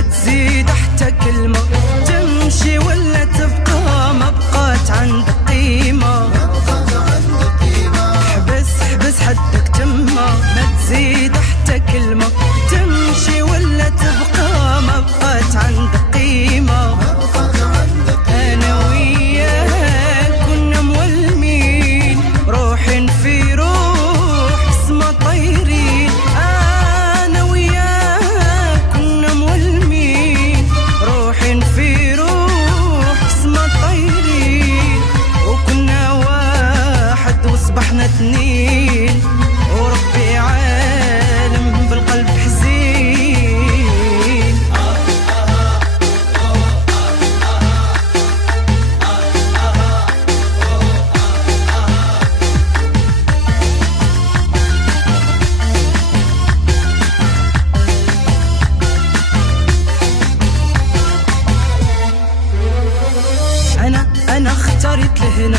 ما تزيد حتى كلمة، تمشي ولا تبقى ما بقات عندك قيمة. حبس حدك تما، ما تزيد حتى كلمة، تمشي ولا تبقى ما بقات عندك قيمة. أنا وياك كنا مولمين، روح في روح اسمه طيرين. أنا وياك كنا مولمين، روح في روح اسمه طيرين. وكنا واحد وصبحنا اثنين، وربي عالم بالقلب حزين. أنا اخترت لهنا،